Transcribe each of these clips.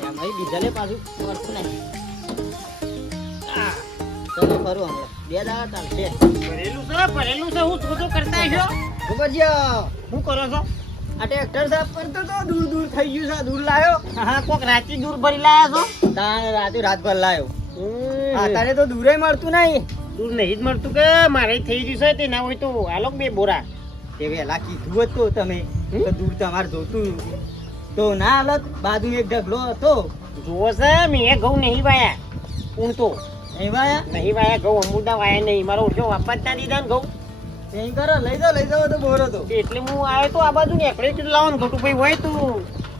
રે ભાઈ બીજાને પાછું કરતું નહીં. ચલો ફરું હમણાં 2 દાડા ચાલશે. ભરેલું છે હું શોધો કરતા છો. શું કરો છો? આ ટ્રેક્ટર સાફ કરતો તો દૂર થઈ ગયું છે, દૂર લાયો. હા કોક રાતી દૂર ભરી લાયા છો. તાણ રાતભર લાયો. તારે તો દૂરે મળતું નહીં. દૂર નહીં જ મળતું કે મારે થઈ ગયું છે તે ના હોય તો આલો 2 બોરા. તે વહેલા કીધું હોત તો તમે કે દૂર તમારે જોતું તો ના હાલત. બાજુ એક ઢગલો હતો. જુઓ છે મેં ઘઉં નહીં વાયા. હું તો નહીં વાયા નહીં વાયા ઘઉં અમુદા વાયા નહીં. મારો ઓછો વાપસ ના દીધા ને ઘઉં. એમ કરો લઈ જાઓ તો બોરો તો. એટલે હું આવ્યો તો આ બાજુ ને એકડે જ લાવવાનું ઘટું ભાઈ હોય તો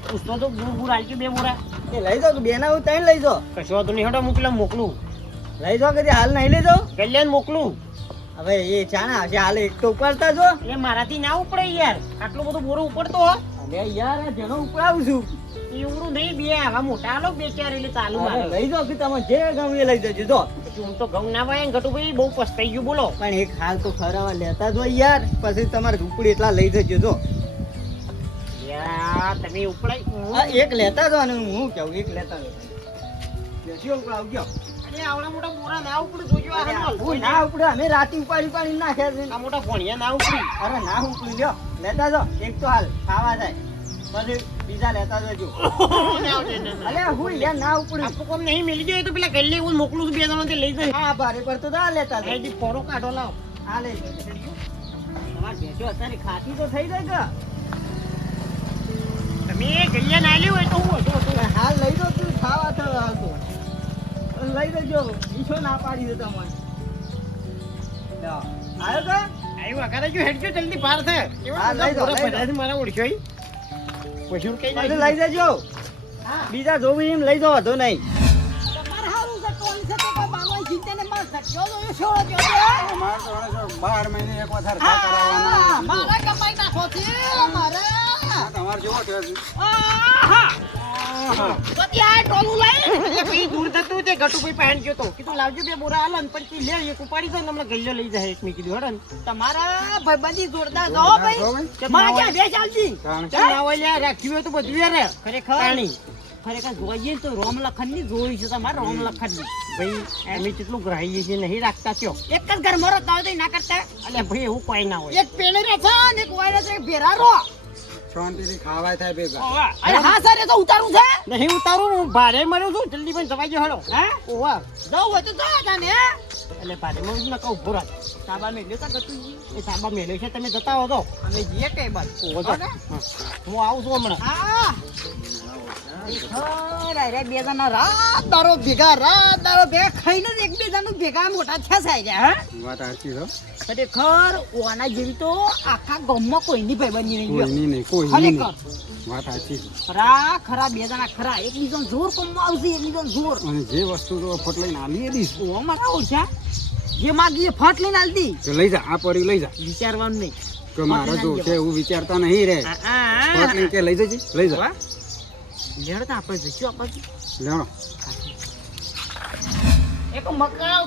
પૂછતો તો દૂર આલજો 2 બોરા. એ લઈ જાઓ કે બેના હું તઈને લઈ જાઓ. કશો વાંધો નહીં. હટો મોકલું લઈ જાઓ કે હાલ નહીં લઈ જાઓ. કલ્યાણ મોકલું. હવે એ ચાના હશે હાલ એક તો ઉપાડતા જો. એટલે મારાથી ના ઉપડે યાર. આટલું બધું બોરો ઉપડતો હો. અરે યાર આ જેનો ઉપડાવું છું. એવડું નહીં બે આવા મોટા આલો 2-4 એટલે ચાલુ અરે મારે. લઈ જાઓ કે તમે જે ગમે એ લઈ જજો જો. પછી હું તો ઘઉં ના વાય ઘટું ભાઈ બહુ પસ્તાઈ ગયું બોલો. પણ એક હાલ તો ખરાવા લેતા જો યાર. પછી તમારે ઝૂંપડી એટલા લઈ જજો જો. યાર તમે ઉપડાઈ આ એક લેતા જો અને હું કેવું એક લેતા જો. બેસ્યો ઉપડાવ ગયો. અરે આવડા મોટા બોરા ના ઉપડે જોજો આ હાલ. હું ના ઉપડે અમે રાતી ઉપાડી નાખ્યા છે. આ મોટા ભણિયા ના ઉપડી. અરે ના ઉપડી લ્યો લેતા જો એક તો હાલ ખાવા જાય. પછી બીજા લેતા જજો. અલે હું યાર ના ઉપડી. આપકો કોમ નહીં મિલી જાય તો પેલા ગલ્લે હું મોકલું છું 2 જણા તે લઈ જાય. હા ભારે પર તો ના લેતા જો. આઈડી ફોટો કાઢો લાવ. આ લઈ જજો. તમારે બેસો અત્યારે ખાતી તો થઈ જાય કે. તમે ગલ્લે ના લ્યો હોય તો હું હતો હાલ લઈ દો તું ખાવા તો હાલ તો લઈ દેજો. ઈછો ના પાડી દે તમને. લ્યો આવ્યો કે આયો અગારે જો હેડજો જલ્દી બહાર થે. હા, લઈ જાઓ, લઈ જાઓ. મારા ઓળખ્યો ઈ. પછી હું કઈ પછી લઈ દેજો. બીજા જોવી એમ લઈ જાઓ તો નહીં. તમારે હારું છે કોણ છે તો કોઈ બાલો જીતે ને માર સક્યો તો છોડો જો. અમાર તો હવે જો 12 મહિને એક વખત ખા કરાવવાના. મારા કમાઈ નાખો છે મારે. આ તમાર જેવો થયો છે. આહા તો ત્યાં ટોલું લઈ એટલે ભઈ દૂર થતું તે ગટુ ભાઈ પહેન ગયો તો કીધું લાવજો 2 બોરા આલન પછી લે એક ઉપાડી દો ને હમણાં ગલ્લો લઈ જાય એક મે કીધું હડન તમારા ભાઈબંધી જોરદાર જો ભાઈ માં ક્યાં બે ચાલજી કારણ ચાલ ના હોય લે રાખ્યું હોય તો બધું યાર ખરેખર જોઈએ તો રોમ લખન ની જોઈ છે તમારે રોમ લખન ની ભાઈ એમ કેટલું ગ્રાહી છે નહીં રાખતા છો એક જ ઘર મરો તાવ તો ના કરતા અલે ભાઈ એવું કોઈ ના હોય એક પેલે રે છે ને એક વાયરે છે ભેરા રો શાંતિથી ખાવાય થાય ભેગા. અરે હા સર એ તો ઉતારું છે નહીં ઉતારું હું ભારે મળ્યો છું જલ્દી પણ જવાઈ ગયો હેડો હે ઓવા જાવ હોય તો જા તાને એટલે ભારે મળ્યું ન કહું ભોરા સાબા મેલ્યો તા ગતુજી એ સાબા મેલ્યો છે તમે જતા હો તો અમે જઈએ કઈ બાદ ઓવા હું આવું છું હમણાં હા અરે 2 જણા રાત દારો ભેગા ખાઈને એક 2 જણા ભેગા મોટા થયા સાઈ હે વાત સાચી છે. ખરેખર ઓના જેવી તો આખા ગામમાં કોઈની ભાઈબંધી નહીં કોઈની નહીં, કોઈની નહીં. વાત સાચી છે. ખરા 2 જણા ખરા એકબીજાનો જોર કોમમાં આવશે એકબીજાનો જોર અને જે વસ્તુ તો ફટ લઈને આલી દઈશ ઓ મારા ઓછા જે માગી ફટ લઈને આલતી તો લઈ જા આ પડી લઈ જા વિચારવાનું નહીં કે મારો જો છે એવું વિચારતા નહીં રે. ફટ લઈને કે લઈ જજે લઈ જા. લેડો તો આપણે જઈશું આપણે લેણો. એક મકાન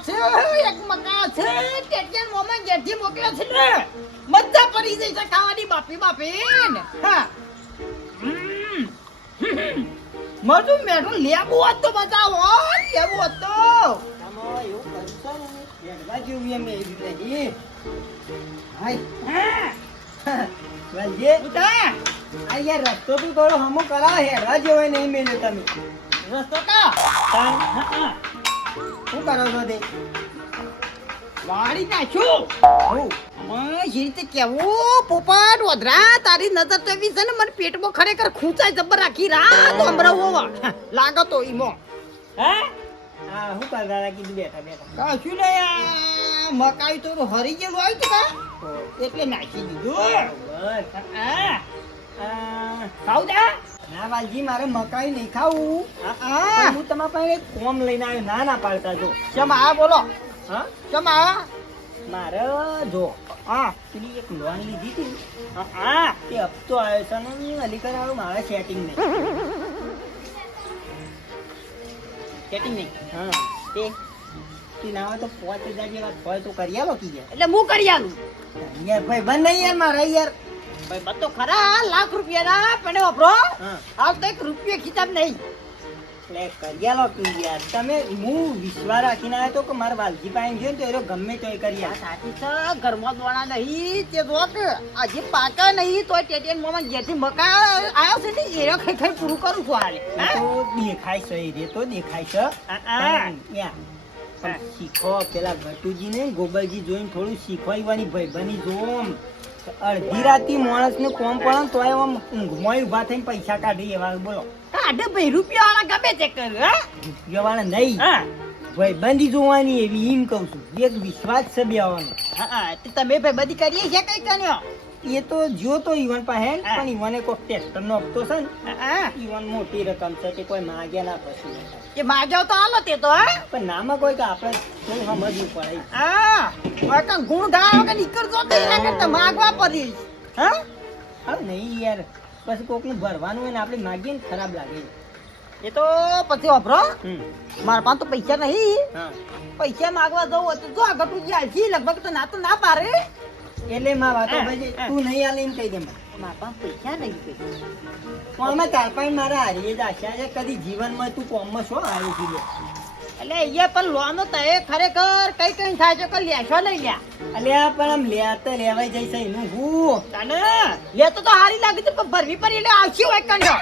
છે ટેટિયન મોમાં જેઠી મોકલ્યા છે ને મજા પડી જઈ છે ખાવાની બાપી ને હા મરતું મેઠું લેવું હોત તો બતાવો લેવું હોત તો આમાં એવું કરશો ને બેડવા જેવું એમ એવી રીતે નહીં. હાય વાલજી ઉતા આ યાર રસ્તો તો થોડો હમો કરાવો હેડવા જેવો નહીં મેલ્યો તમે. રસ્તો કા શું કરો છો તે? વાળી નાખ્યું હું જે રીતે કેવું પોપટ વધરા તારી નજર તો એવી છે ને મને પેટમાં ખરેખર ખૂંચાય જબર રાખી રાત અમરાવો લાગો તો ઈમો હે હા શું કરતા કીધું બેઠા કશું ને આ મકાઈ તો હરી ગયેલું આવ્યું તું કા એટલે નાખી દીધું ખાવ દા ના વાલજી મારે મકાઈ નહીં ખાવું. આ હું તમારા પાસે એક કોમ લઈને આવ્યો. ના ના પાડતા જો. ચમ આ બોલો હા ચમ આ મારે જો હા પેલી એક લોન લીધી હતી હા તે હપ્તો આવ્યો છે ને અલી કરાવું મારે સેટિંગ નહીં. સેટિંગ નહીં હા તે ના હોય તો 5000 જેવા હોય તો કરી આલો કીધે. એટલે હું કરી આલું યાર ભાઈ બંધ નહીં યાર મારે યાર. ભાઈ બતો ખરા લાખ રૂપિયા ના પણ વાપરો હા હાલ તો 1 રૂપિયો ખિતાબ નહીં લે કરી આલો તું યાર તમે હું વિશ્વાસ રાખીને આવ્યો તો કે મારા વાલજી પાસે ગયો ને તો એનો ગમે તોય કરી આલ. સાચી છે ઘરમાં દોણા નહીં તે જોક હજી પાકા નહીં તોય ટેટિયન મોમાં જેથી મકા આવ્યો છે ને એનો ખાઈ ખાઈ પૂરું કરું છું હાલે એ તો દેખાય છે એ રે તો દેખાય છે પણ યા પણ શીખો પેલા ગટુજી ને ગોબરજી જોઈને થોડું શીખવાડવાની ભાઈબંધી જોમ અડધી રાતી માણસને કોમ પડે ને તોય આમ ઊંઘમાં ઊભા થઈને પૈસા કાઢી એવા બોલો કાઢે ભાઈ રૂપિયા વાળા ગમે તે કર હા રૂપિયાવાળા નહીં હા ભાઈબંધી જોવાની એવી એમ કહું છું એક વિશ્વાસ છે બેવાનો હા તે તમે ભાઈ બધી કરીએ છે કઈ કર્યો એ તો જો તો ઈવન પાસે હા. પણ ઈવને કોઈ ટ્રેક્ટર નો હપ્તો છે ને હા ઈવન મોટી રકમ છે કે કોઈ માગ્યા ના પછી એ માગ્યો તો હાલો તે તો હા પણ નામાં કોઈ કે આપણે થોડું સમજવું પડે હા વાકા ગુણ ગાયો કે નીકળતો તો એના કરતા માગવા પડી હા હા નહીં યાર પછી કોકનું ભરવાનું હોય ને આપણે માગીએ ને ખરાબ લાગે એ તો પછી વાપરો મારા પાસે તો પૈસા નહીં હા પૈસા માંગવા જવું હોય તો જો આ ગટુજી આલજી લગભગ તો ના પારે એટલે માં વાતો હા, ભાઈ હા. તું નહીં આલે એમ કહી દે મને મારા પાસે પૈસા નહીં કઈ કોમમાં તાર પાસે મારા હારીએ જ આશા છે કદી જીવનમાં તું કોમમાં શું આવ્યું છું લે એટલે અહીંયા પણ લોનો તો એ ખરેખર કઈ કઈ થાય છે કે લેશો નહીં લ્યા અલ્યા પણ આમ લે તો લેવાય જઈશ એનું હું તને લેતો તો હારી લાગે છે પણ ભરવી પડી એટલે આવશે હોય કંડો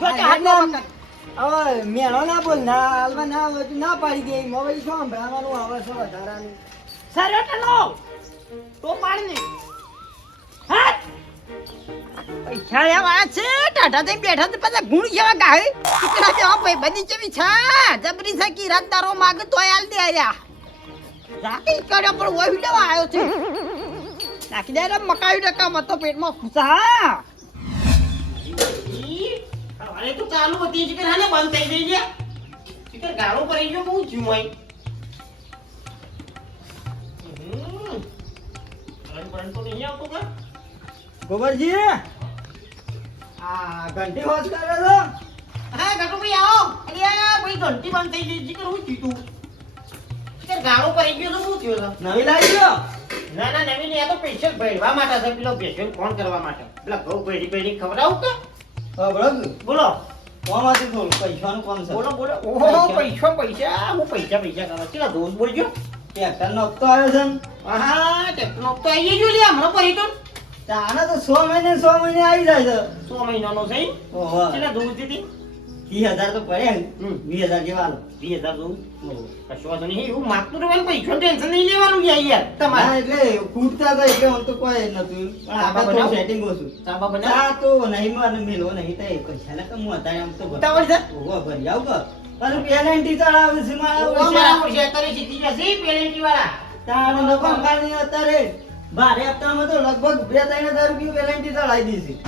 જો તે હાથ ના પકડ. હવે મેળો ના બોલ ના હાલમાં ના હોય તો ના પાડી દે મોબાઈલ શું સંભળાવવાનું આવે છે વધારાનું સરે ટલો તો પાડ ને હાથ પૈસા લેવા છે ટાટા થઈ બેઠા તો પાછા ગુણ જેવા ગાય કેટલા જેવા ભાઈ બની ચવી છે જબરી છે કે રાતદારો માગે તોય આલ દે આર્યા જાકી કર્યો પણ ઓહી લેવા આવ્યો છે નાખી દે રે મકાઈ ટકા મત તો પેટમાં ખુશા અરે તો ચાલુ હતી જ કે હાને બંધ થઈ ગઈ છે ચિકર ગાળો પડી ગયો બહુ જીવાય રન તો નહીં આવતો કે ગોબરજી આ ઘંટી હોશ કરે છે હા ગટુ ભાઈ આવો અરે ભાઈ ઘંટી બંધ થઈ ગઈ ચિકર હું થયું ચિકર ગાળો પડી ગયો તો શું થયો છે નવી લાવી ગયો ના ના નવીન આ તો સ્પેશિયલ ભેળવા માટે છે પેલો સ્પેશિયલ ફોન કરવા માટે પેલા ઘઉં પેઢી પેઢી ખવડાવું કે હા બરોબર બોલો કોમાંથી થોડું પૈસાનું કામ છે બોલો બોલો ઓહો પૈસા પૈસા હું પૈસા કરવા કેટલા દોસ્ત બોલજો ટ્રેક્ટરનો હપ્તો આવ્યો છે ને હા ટેકનો તો આવી ગયો લે હમણાં પડી તો આના તો 6 મહિને આવી જાય છે 100 મહિનાનો છે ઓહો કેટલા દોસ્ત દીધી 30,000 તો પડે ને 20,000 જેવા લો 20,000 દઉં કશું વાંધો નહીં એવું માગતું રહેવાનું પૈસા ટેન્શન નહીં લેવાનું યાર હા તમારે એટલે ખૂટતા હતા એટલે હું તો કોઈ નતું ચાબા આપણે બનાવો. સેટિંગ ઓછું ચાબા બનાવો. ચા તો નહીં મને મેલો નહીં તો પૈસા ના કમું હતા એમ તો ઉતાવળ છે? ઓહો ભરી આવ કર અને પેલેન્ટી ચડાવે છે મારા મારા ઓછા. ઓછા કરે જીતી જશે પેલેન્ટી વાળા તારો નફા કાઢીને અત્યારે ભારે હપ્તામાં તો લગભગ 2-3 હજાર રૂપિયા પેલેન્ટી ચડાવી દીધી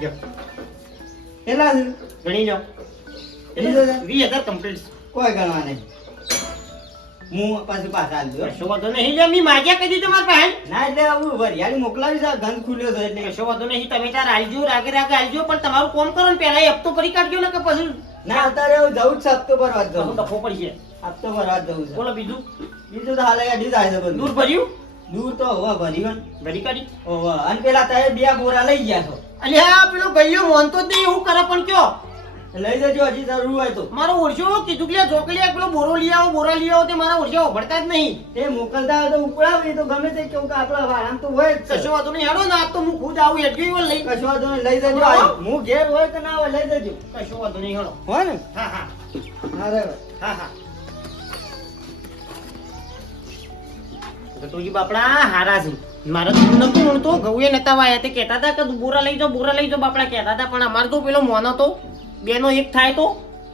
જો કેટલા છે ગણી જાઓ 20,000? 20,000 કમ્પ્લીટ કોઈ ગણવા નહીં હું પાછું પાછા આલજો કશો વાંધો નહીં જો મી માગ્યા કદી તમાર પાસે ના એટલે હું વરિયાળી મોકલાવી છે ગંધ ખુલ્યો છે એટલે કશો વાંધો નહીં તમે તાર આલજો રાગે રાગે આલજો પણ તમારું કોમ કરો ને પહેલા એ હપ્તો કરી કાઢજો ને કે પછી ના અત્યારે હું જવું જ છે હપ્તો ભરવા જ પાછું જવું ડફો પડશે હપ્તો ભરવા જ જવું છે બોલો બીજું બીજું તો હાલે ગાડી જાય છે બધું દૂર ભર્યું દૂર તો હવે ભર્યું ભરી કાઢી ઓહો અને પેલા તારે 2 બોરા લઈ ગયા છો અલ્યા પેલો ગયો મોનતો જ નહીં એવું કરે પણ કયો લઈ જજો હજી જરૂર હોય તો મારો ઓળશો કીધું કે ચોકલી પેલો બોરો લઈ આવો બોરા લઈ આવો તે મારા ઓળશો ભરતા જ નહીં એ મોકલતા હોય તો ઉપડાવી તો ગમે તે કેવું કે આપણા વાળામ તો હોય જ છે. કશો વાંધો નહીં હેડો ને આજ તો હું ખુદ આવું એટલે લઈ કશો વાંધો નહીં, લઈ જજો હા. હું ઘેર હોય કે ના હોય લઈ જજો કશો વાંધો નહીં હેડો હોય ને હા હા હા રે હા હા ગટુજી બાપડા હારા છે મારે તો નતું મળતો ઘઉં એ નતા વાયા તે કહેતા હતા કે બોરા લઈ જાઓ બાપડા કહેતા હતા પણ અમારે તો પેલો મોનો તો બેનો એક થાય તો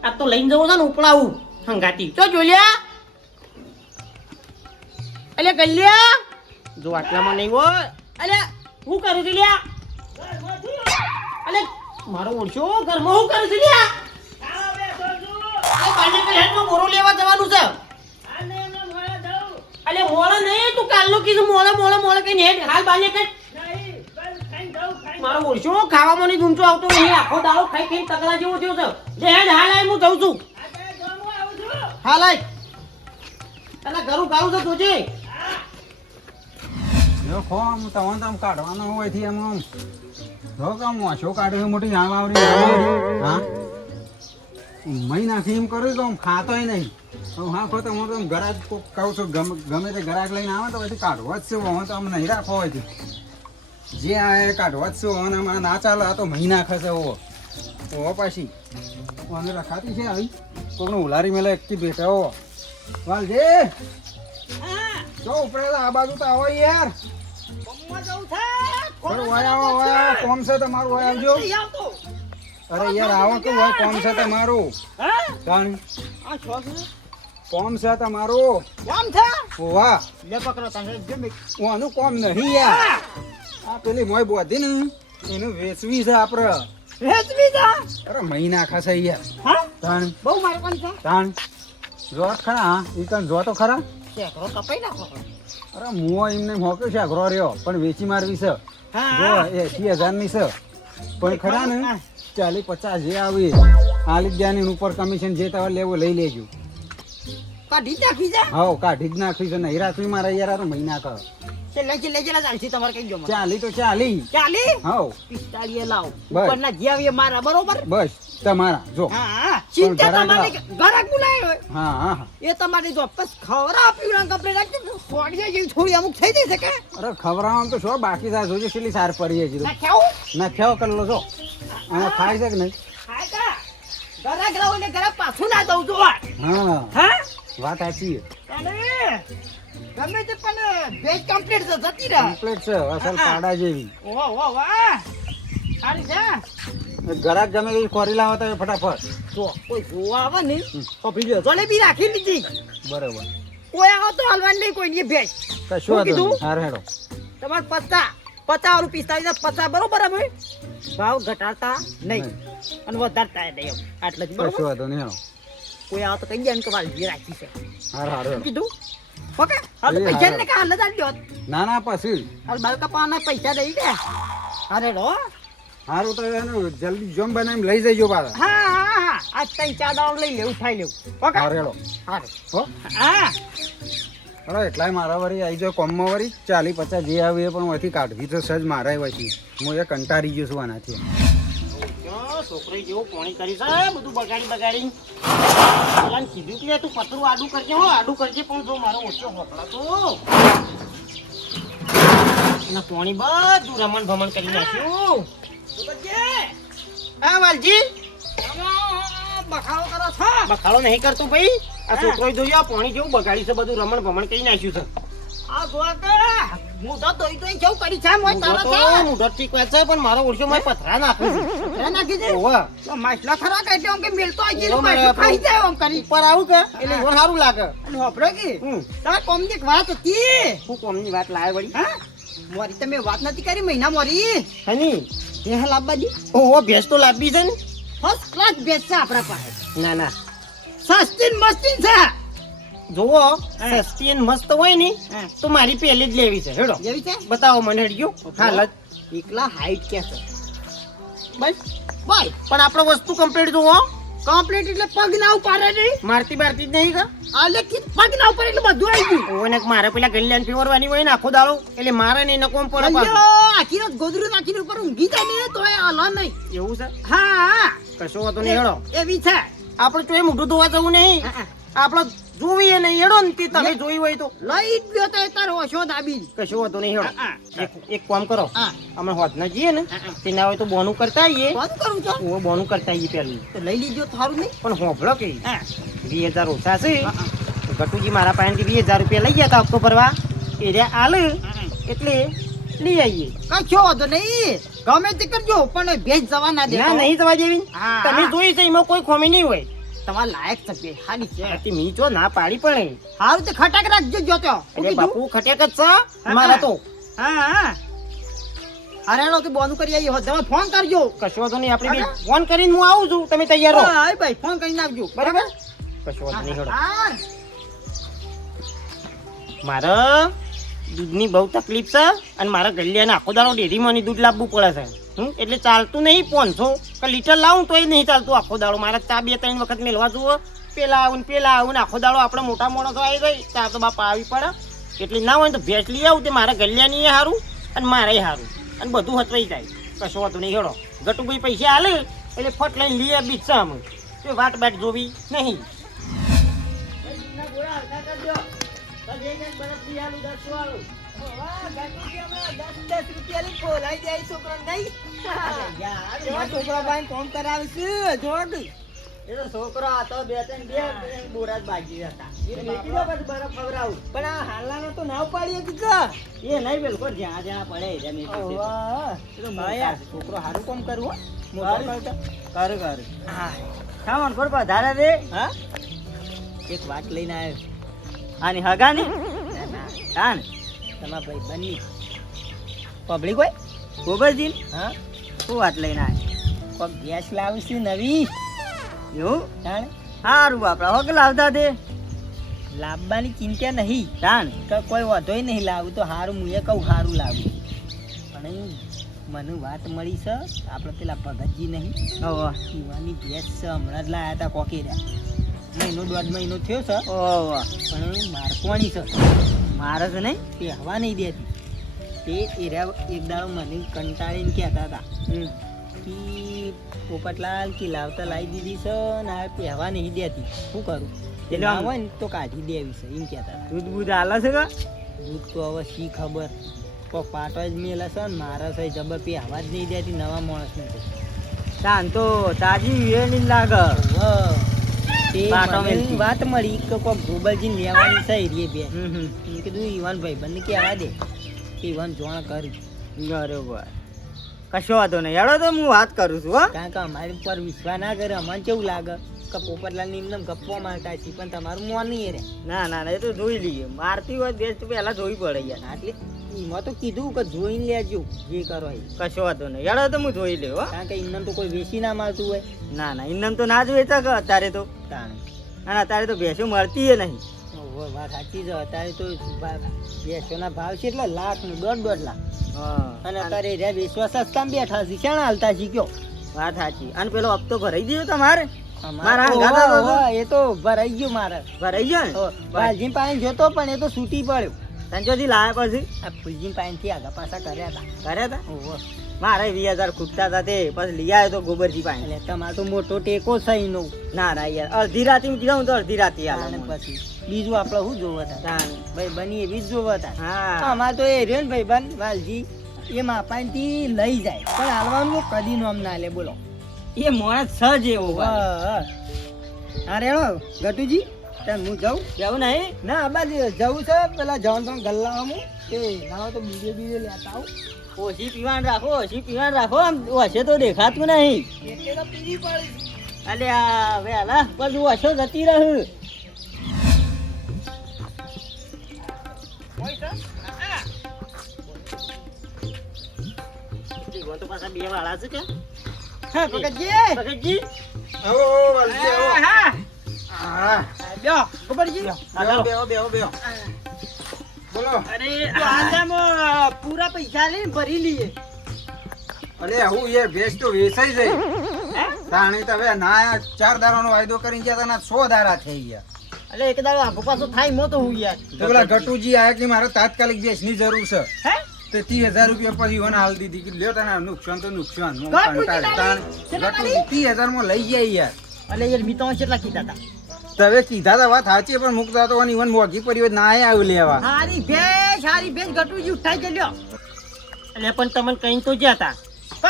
આ તો લઈને જવો છે ને ઉપડાવું હંગાતી તો જોલ્યા અલે ગલ્યા જો આટલામાં નહીં હોય અલે હું કરું છું લ્યા અલે મારો ઓળશો ઘરમાં હું કરું છું લ્યા આ બાને કે હેડમાં બોરો લેવા જવાનું છે અલે મોળા નહીં તું કાલનો કીધું મોળા કઈ હેડ હાલ બાને કે મારો ઓળશો ખાવામાં નહીં ઊંચો આવતો નહીં આખો દાડો ખાઈ ખાઈ તકડા જેવો થયો છે જે હેડ હાલ આય હું જઉં છું હાલ આય તને ઘરું ગાવું છે તુજે જો ખો આમ તમને તો આમ કાઢવાનો હોય થી આમ આમ જો કામ મોશો કાઢે છે મોટી આવાવરી હા મહી નાખી એમ કર્યું તો આમ ખાતોય નહીં હું હા ખો તો હું તો ગરાક કહું છું ગમે તે ગરાક લઈને આવે તો પછી કાઢવા જ છે હું તો આમ નહીં રાખો હોય જે આ એ કાઢવા જ છું અને આમાં ના ચાલે આ તો મહી નાખે છે ઓ પાછી અને રખાતી છે આવી કોકને ઉલારી મેલે એકથી બેઠા હો વાલજે તો ઉપરે આ બાજુ તો આવો યાર કોમ છે તમારું હોય આવજો અરે યાર આવો કે હોય કોમ છે તમારું કોમ છે તમારું વાહ હું આનું કોમ નહીં યાર આ પેલી મોય બોધી ને એનું વેચવી છે આપડે અરે મહિના ખાશે યાર તાણ તાણ જોત ખરા હા ઈ કણ જો તો ખરા અરે મુઓ એમને મોકલ્યો છે અઘરો રહ્યો પણ વેચી મારવી છે જો 80,000 ની છે પણ ખરા ને 40-50 જે આવી આલી જ્ઞાની ઉપર કમિશન જે તમારે લેવું લઈ લેજો કાઢી નાખી છે હા કાઢી જ નાખી છે નહીં રાખવી મારા યાર આ મહિના કર તમારે કઈ જો 40 તો 40 હા 45 લાવ બસ. ઉપરના જે આવીએ મારા બરોબર બસ તમારા જો હા ચિંતા પણ તમારે ઘરાક ઘરાક બોલાયો હા હા એ તમારે જો બસ ખવરા પીવડા કપડે રાખજો થોડી જેવી થોડી અમુક થઈ જઈ શકે અરે ખવડાવવાનું તો શું બાકી થાય જોજો કેટલી સાર પડી છે ના ખાવું ના ખેવો કરલો છો અને ખાય છે કે નહીં હા કા ઘરાક રહો ને ઘરાક પાછું ના દઉં જો હા હા વાત સાચી અને ગમે તે પણ બેચ કમ્પ્લીટ તો જતી રહે કમ્પ્લીટ છે અસલ પાડા જેવી ઓહો વાહ વાહ સારી છે ગરાક ગમે એ કોરી લાવો તો ફટાફટ જો કોઈ જોવા આવે ને તો બીજો જલેબી રાખી લીધી બરાબર કોઈ આવો તો હાલવાનું નહીં કોઈ ની ભેજ કશું શું વાંધો કીધું? નહીં. હાર હેડો તમારે 50 45 50 બરોબર અમે ભાવ ઘટાડતા નહીં અને વધારતા નહીં એમ આટલા જ કશું બરોબર વાંધો નહીં હેડો કોઈ આવો તો કઈ દે કે વાલજી રાખી છે હાર હાર હેડો કીધું ઓકે હાલ તો એ પૈસા હારું. ને કા હાલ જ આલજો ના ના પછી હાલ બાલકા પાના પૈસા દઈ દે અરે રો હારું તો એનું જલ્દી જોમ બનાવીને લઈ જજો પાછા હા હા હા આજ 3-4 લઈ લેવું ખાઈ લેવું ઓકે હાર હેડો હારું હો હા હેડો એટલાય મારા વળી આવી જાવ કોમમાં વળી 40-50 જે આવી એ પણ ઓથી કાઢવી તો સજ મારાય હોય હું એ કંટાળી ગયો છું આનાથી છોકરી જેવું પાણી કરી છે બધું બગાડી પેલાને કીધું કે તું પતરું આડું કરજે આડું કરજે પણ જો મારો ઓછો હોકળાતો ના પાણી બધું રમણ ભમણ કરી નાખ્યું હા વાલજી બખાડો કરો છો બખાડો નહીં કરતો ભાઈ આ છોકરો જોયો આ પાણી જેવું બગાડી છે બધું રમણ ભમણ કરી નાખ્યું છે આ જોવા કે મુઢો દોઈ દોઈ જેવું કરી છે મોય તારા છે મુઢો ઠીક વાત છે પણ મારો ઓળશો માં પથરા નાખું છું પથરા નાખી દે ઓવા તો માછલા ખરા કાઢ્યો આમ કે મેલતો આજી ને માછલા ખાઈ જાય આમ કરી ઉપર આવું કે એટલે એવું સારું લાગે એટલે હોપરો કે તાર કોમની વાત હતી હું કોમની વાત લાવે વળી હા મોરી તમે વાત નથી કરી મહિના મોરી હની ભેહ લાવવાની ઓહો ભેંસ તો લાવવી છે ને ફર્સ્ટ ક્લાસ ભેંસ છે આપણા પાસે ના ના સસ્તી ને મસ્તી છે જોવો સસ્તી અને મસ્ત હોય ને તો મારી પહેલી જ લેવી છે હેડો લેવી છે બતાવો મને હેડજો હાલ એકલા હાઈટ કે છે બસ બાય પણ આપણો વસ્તુ કમ્પ્લીટ જોવો કમ્પ્લીટ એટલે પગ ના ઉપાડે નહીં મારતી બારતી જ નહીં કે આ લેખિત પગ ના ઉપર એટલે બધું આવી ગયું ઓને મારે પેલા ગલ્યાન ફેવરવાની હોય ને આખો દાડો એટલે મારે નહીં ને કોમ પડે આખી રાત ગોદરું નાખીને ઉપર ઊંઘી જાય ને તો એ હલા નહીં એવું છે હા કશો વાતો નહીં હેડો એવી છે આપણે તો એ મોઢું ધોવા જવું નહીં આપણે જોવીએ નહીં હેડો ને તે તમે જોઈ હોય તો લઈ જ ગયો તો તારો ઓછો દાબી કશો વાતો નહીં હેડો એક કામ કરો અમે હોદના જઈએ ને તે ના હોય તો બોનું કરતા આવીએ બોનું કરું છો ઓ બોનું કરતા આવીએ પેલું તો લઈ લીજો થારું નહીં પણ હોભળો કે 20,000 ઓછા છે ગટુજી મારા પાસેથી 20,000 રૂપિયા લઈ ગયા હતા હપ્તો ભરવા એ રહ્યા આલ એટલે લઈ આવીએ કશો વાંધો નહીં ગમે તે કરજો પણ ભેજ જવા ના દે નહીં જવા દેવી તમે જોઈ છે એમાં કોઈ ખોમી નહીં હોય તમાર લાયક છે હાડી છે મી જો ના પાડી પણ હારું તે ખટાક રાખજો જો તો એટલે બાપુ ખટાક જ છે મારા તો હા અરે નો કે બોનું કરી આવી હો તમે ફોન કરજો કશો વાંધો નહીં આપણે બી ફોન કરીને હું આવું છું તમે તૈયાર રહો હા ભાઈ ફોન કરીને આવજો બરાબર કશો વાંધો નહીં હેડો મારા દૂધની બહુ તકલીફ છે અને મારા ગલ્યાને આખો દાડો ડેરીમાંની દૂધ લાવવું પડે છે એટલે ચાલતું નહીં 500 કે લીટર લાવું તોય નહીં ચાલતું આખો દાડો મારે ચા 2-3 વખત મેળવા જુઓ પેલા આવું ને આખો દાડો આપણે મોટા માણસો આવી જાય ચા તો બાપા આવી પડે એટલે ના હોય તો ભેંસ લઈ આવું તે મારા ગલ્યાની સારું અને મારે સારું અને બધું હચવાઈ જાય કશો વાતો નહીં હેડો ગટુભાઈ પૈસા હાલે એટલે ફટ લઈને લઈએ બીજ છે અમે તો વાટ બાટ જોવી નહીં છોકરો હતો બે ત્રણ બે બોરા બાજી હતા બરફ ખવડાવું પણ આ હાલાનો તો ના પાડીએ કે એ નહીં બિલકુલ જ્યાં જ્યાં પડે છોકરો સારું કામ કરવું કર ખાવાનું પર વધારે રે હા એક વાત લઈને આવ્યો આની હગાની કાન તમારા ભાઈ બની પબ્લિક હોય ગોબરજી હા શું વાત લઈને આવે કોક ગેસ લાવશું નવી એવું જાણે સારું બાપડા હોક લાવતા દે લાવવાની ચિંતા નહીં જાણ તો કોઈ વાંધોય નહીં લાવું તો સારું હું એ કહું સારું લાવું પણ મને વાત મળી છે આપણે પેલા ભગતજી નહીં પીવાની ભેંસ છે હમણાં જ લાયા હતા કોકી રહ્યા દોઢ મહિનો થયો છે પણ મારકવાની છે મારે છે નહીં પહેવા નહીં દેતી તે એરા એક દાડો મને કંટાળીને કહેતા હતા કે પોપટલાલ કે લાવતા લાવી દીધી છે ને આ પહેવા નહીં દેતી શું કરું એટલે ના આમ- હોય ને તો કાઢી દેવી છે એમ કહેતા હતા દૂધ બૂધ આલે છે કે દૂધ તો હવે શી ખબર કોક પાટો જ મેલે છે ને મારા છે જબર પહેવા જ નહીં દેતી નવા માણસને તો તાન તો તાજી વિયેની જ લાગે તે પાટો મને મેલતી. વાત મળી કે કોક ગોબરજીને લેવાની છે એરીએ બે હમ મેં કીધું ઈવાન ભાઈ બંને કહેવા દે કે ઈવાન જોણ કરી બરોબર કશો વાંધો નહીં હેડો તો હું વાત કરું છું હો કારણ કે અમારી ઉપર વિશ્વાસ ના કરે અમને કેવું લાગે કે પોપટલાલ ની એમને ગપ્પો મારતા છે પણ તમારું મોન નહીં રે ના ના ના એ તો જોઈ લઈએ મારતી હોય બેસ્ટ પહેલા જોઈ પડે યાર એટલે એમાં તો કીધું કે જોઈને લેજો જે કરો એ કશો વાંધો નહીં હેડો તો હું જોઈ લઉં હો કારણ કે એમને તો કોઈ વેચી ના મારતું હોય ના ના ઇન્દમ તો ના જ વેચા કે અત્યારે તો તાણે અને અત્યારે તો ભેંસો મળતી ય નહીં ઓહો, વાત સાચી છે અત્યારે તો ભેંસોના ભાવ છે એટલે લાખ ને દોઢ લાખ અને અત્યારે એ રહ્યા વેચવા સસ્તામાં બેઠા છે શાણા હાલતા શીખ્યો વાત સાચી અને પેલો હપ્તો ભરાઈ ગયો તમારે અમારે મારા તો હંગાથા તો ઓહો, એ તો ભરાઈ ગયું મારે ભરાઈ ગયો ને વાલજી પાણી જોતો પણ એ તો છૂટી પડ્યો સંજોથી લાયા પછી આ ફૂલજી પાણીથી આગા પાછા કર્યા હતા કર્યા હતા ઓહો મારે 20,000 ખૂટતા હતા તે પછી લઈ આવ્યો તો ગોબરજી પાસે એટલે તમારે તો મોટો ટેકો છે એનો ના ના યાર અડધી રાતે કીધું હું તો અડધી રાતે અને આલે પછી બીજું આપણે શું જોવા હતા તાણે. ભાઈ બની એવી જ જોવા હતા હા અમારે તો એ રહ્યો ને ભાઈ બન વાલજી એ માપાથી લઈ જાય પણ હાલવાનું તો કદી નોમ ના લે બોલો એ માણસ છ જ એવો હા રેણો ગટુજી ત્યાં હું જાઉં જવું નહીં ના આ બાજુ જવું છે પેલા જવાન ગલ્લામાં એ ના તો બીજે લેતા આવું ઓછી પીવાનું રાખો આમ ઓછે તો દેખાતું નહીં એટલે તો પીવી પડી અલે આ હવે હાલા બધું ઓછો જતી રહ્યું તો પાછા બે વાળા છે કે હા પકડજી ભગતજી આવો, વાલજી, આવો. હા હા. બ્યો ગોબરજી બેહો. બોલો. અરે તો આંદામાં પૂરા પૈસા લઈને ભરી લઈએ અરે હું યાર ભેંસ તો વેચાઈ જાય તાણી તો હવે ના 4 દાડાનો વાયદો કરીને ગયા તા ના 100 દાડા થઈ ગયા અલે એક દાડો આખો પાછો થાય મો તો હું યાર તો પેલા ગટુજી આયા કે મારે તાત્કાલિક ભેંસની જરૂર છે હે તે 30,000 રૂપિયા પછી મને હાલ દીધી કે લ્યો તને નુકસાન તો નુકસાન હું ગટુજી કંટાળે. લાવી? કેટલા ગટુજી 30,000 માં લઈ જાય યાર અલે યાર મી તો કેટલા કીધા હતા તો હવે કીધા તા વાત સાચી પણ મુકતા તો ઈવન મોઘી પડી હોય ના આવ્યું લેવા હારી ભેંસ ગટુજી ઉઠાઈ ગયો અલે પણ તમને કઈ તો જ્યાં હતા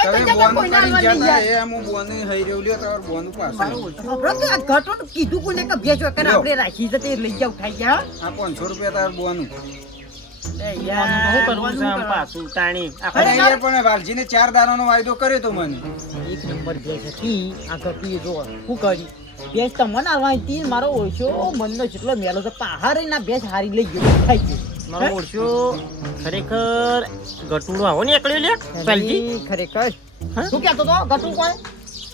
તમે બોનું કરીને જતા એ હું બોનું હઈ રહ્યો લ્યો તમારે બોનું પાછું કીધું કોને કે ભેંસ વગર આપણે રાખી છે તે લઈ જાવ ઉઠાઈ ગયા આ 500 રૂપિયા તાર બોનું શું કરવું છે આમ પાછું તાણી અરે યાર પણ વાલજીને 4 દાડાનો વાયદો કર્યો તો મને એક નંબર ભેંસ હતી આ ગટુએ જો શું કરી ભેંસ તમને આવવાની મારો ઓછો મનનો જેટલો મેલો છે પહાડ ના ભેંસ હારી લઈ ગયો ખાઈ ગયો મારો ઓળશો ખરેખર ગટુડો આવો ને એકડ્યો લે પાલજી ખરેખર હા? શું કહેતો તો ગટુ કોઈ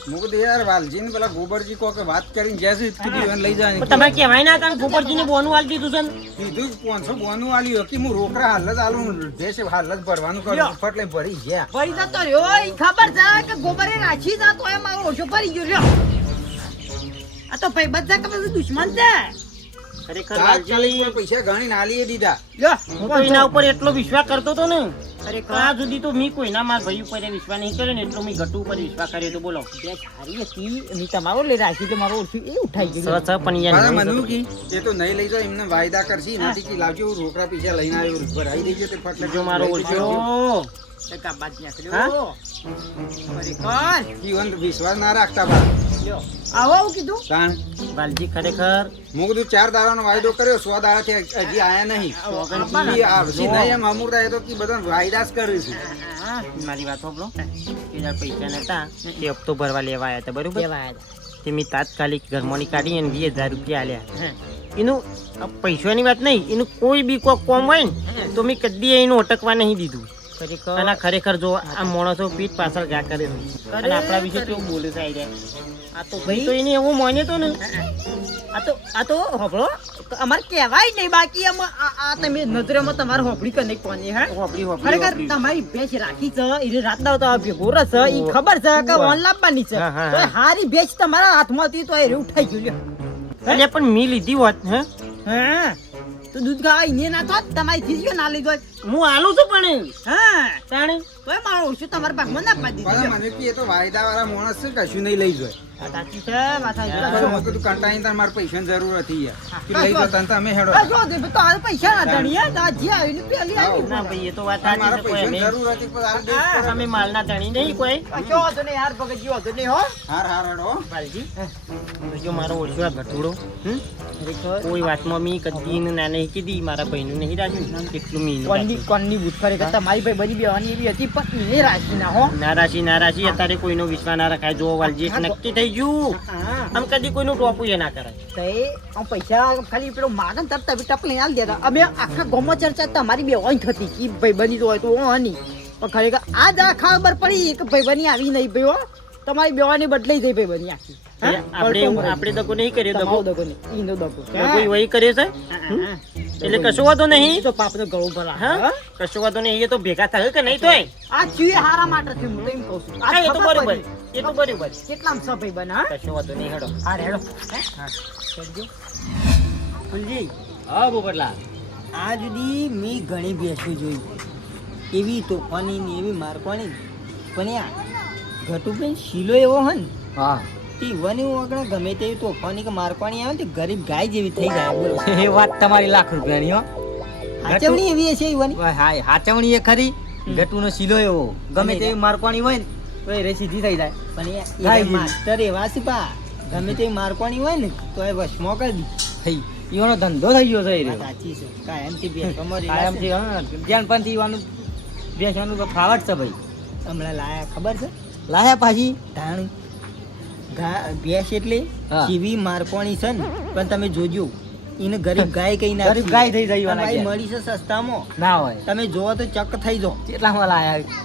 હું કીધું યાર વાલજીને પેલા ગોબરજી કહો કે વાત કરીને જ્યાં સુધી કીધું લઈ જાય પણ તમે કહેવાય ના કારણ ગોપરજીને બોનું આલી દીધું છે ને કીધું 500 બોનું આલ્યું કે હું રોકડા હાલ જ આલું દેશ હાલ જ ભરવાનું કરું ફટ લઈને ભરી ગયા ભરી જતો રહ્યો ઈ ખબર છે કે ગોબરે રાખી જા તો એ મારો ઓછો ભરી ગયો રહ્યો આ તો ભાઈ બધા કે બધું દુશ્મન છે ખરેખર તાત્કાલિક વાલજી પણ પૈસા ગણીને આલીએ દીધા લ્યો હું તો એના ઉપર એટલો વિશ્વાસ કરતો હતો ને આ સુધી તો મેં કોઈના મારા ભાઈ ઉપર વિશ્વાસ નહીં કર્યો ને એટલો મેં ગટુ ઉપર વિશ્વાસ કર્યો તો બોલો બે સારી હતી મેં તમારો લઈ રાખી તો મારો ઓળખ્યું એ ઉઠાઈ ગયું પણ મારા યાર મનુ કી એ તો નહીં લઈ જાય એમને વાયદા કરશી નથી કે લાવજો હું રોકડા પૈસા લઈને આવ્યો ભરાઈ દેજો તે ફટલે જો મારો ઓળખ્યો કાબાજ નીકળ્યો હા? ખરેખર જીવન વિશ્વાસ ના રાખતા બા લ્યો આવો આવું કીધું તાણ વાલજી ખરેખર હું કીધું 4 દાડાનો વાયદો કર્યો 100 દાડાથી હજી આયા નહીં ઈ આવશે નહીં એમ અમુરતા એ તો કી બધા વાયદા જ કરે છે મારી વાત સાંભળો એ પૈસા નતા તે હપ્તો ભરવા લેવા આવ્યા હતા બરોબર તે મેં તાત્કાલિક ઘરમાંની કાઢી અને 20,000 રૂપિયા આલ્યા એનું આ પૈસાની વાત નહીં એનું કોઈ બી કોઈ કોમ હોય ને તો મેં કદી એનું અટકવા નહીં દીધું અને ખરેખર જો આ માણસો પીઠ પાછળ ગા કરે છે અને આપણા વિશે કેવું બોલે છે આઈ જાય આ તો ભાઈ તો એને એવું માન્યો તો ને આ તો હોભળો અમારે કહેવાય નહીં બાકી આ તમે નજરેમાં તમારે હોભળી કે નહીં કોની હે હોપડી ખરેખર તમારી ભેંસ રાખી છે એ રાતના તો ભેગો રસ છે એ ખબર છે કે ઓન લાવવાની છે હા, હા, તો હા. હારી ભેંસ તમારા હાથમાં હતી તો એ ઉઠાઈ ગયું એટલે પણ મેં લીધી હોત હે હા તો દૂધ ગાવા એને ના તો તમારી થીજો ના લીધો હું આલું છું પણ હા તાણે તોય મારો ઓછું તમારા ભાગમાં ના પાડી પણ દીધું મને કી એ તો વાયદા વાળા માણસ છે કશું નહીં લઈ જાય આ સાચી છે માથા પણ હું કીધું કંટાળીને તાર મારે પૈસાની જરૂર હતી યાર કે લઈ જતા ને તમે હેડો જો દે તો આ પૈસા ના ધણીએ તો આ જે આવીને પેલી આવી ના ભાઈ એ તો વાત તાર સાચી મારે છે કોઈ પૈસાની અમે જરૂર હતી પણ આ દેશ પર અમે માલના ધણી નહીં કોઈ કયો હતો ને યાર ભગતજી હતો નહીં હો હાર હાર હેડો વાલજી તો જો મારો ઓળખ્યો આ ઘટુડો કોઈ વાતમાં મેં કદી એનું ના નહીં કીધી મારા ભાઈનું નહીં રાખ્યું એટલું મેં કોણની બુટ કરે કે તમારી ભાઈ બની બેવાની એવી હતી પણ એને રાખી ના હો નારાશી અત્યારે કોઈનો વિશ્વાસ ના રખાય જો વાલજી એક નક્કી થઈ ગયું આમ કદી કોઈનું ટોપું એ ના કરાય તો એ આમ પૈસા ખાલી પેલો માગન તરત ટપ લઈને આલી દેતા અમે આખા ગામમાં ચર્ચા તમારી બેવાની થતી કે ભાઈ બની તો હોય તો હની પણ ખરેખર આજ આ ખબર પડી કે ભાઈ બની આવી નહીં ભાઈ હો તમારી બેવાની બદલાઈ જઈ ભાઈ બની આખી આપણે દગો નહીં કર્યો દગો દગો નહીં ઈનો દગો દગો વહી કર્યો છે એટલે કશો વાંધો નહીં તો પાપનો ગળો ભરા હા કશો વાંધો નહીં એ તો ભેગા થાય કે નહીં તોય આ ચીએ હારા માટે છે હું તો એમ કહું છું હા, એ તો ખબર બરોબર પડી. એ તો બરોબર કેટલામ છે ભાઈ બન હા કશો વાંધો નહીં હેડો હા હેડો કરજો ફૂલજી હા બોપટલા આ જુદી મેં ઘણી ભેંસો જોઈ એવી તોફાની ને એવી મારવાની પણ આ ઘટુભાઈ શીલો એવો હે ને હા તે ઈવાની આગળ ગમે તેવી તોફાની કે મારવાની આવે ને તે ગરીબ ગાય જેવી થઈ જાય બોલો એ વાત તમારી લાખ રૂપિયાની હો હાચવણી એવી હશે ઈવાની હાય હાચવણી એ ખરી ગટુનો શીલો એવો ગમે તેવી મારવાની હોય ને તો એ રે સીધી થઈ જાય પણ થાય એ ગયું. માસ્ટર એવા છે પા ગમે તેવી મારવાની હોય ને તો એ વશમાં કરી દી થઈ ઈવાનો ધંધો થઈ ગયો છે એ રહ્યો. સાચી છે કાયમથી ભેંસોમાં રેલા કાયમથી છે. હા જ્યાં પણ ઈવાનું બેસવાનું તો ફાવટ છે ભાઈ હમણાં લાયા ખબર છે લાયા પાછી ધાણ ભેંસ એટલે હા. કેવી મારકોણી છે ને પણ તમે જોજો એને ગરીબ ગાય કઈ ના ગરીબ ગાય થઈ જાય ઈવાના ઘેર. મળી છે સસ્તામાં ના હોય તમે જોવો તો ચક થઈ જાઓ કેટલામાં લાયા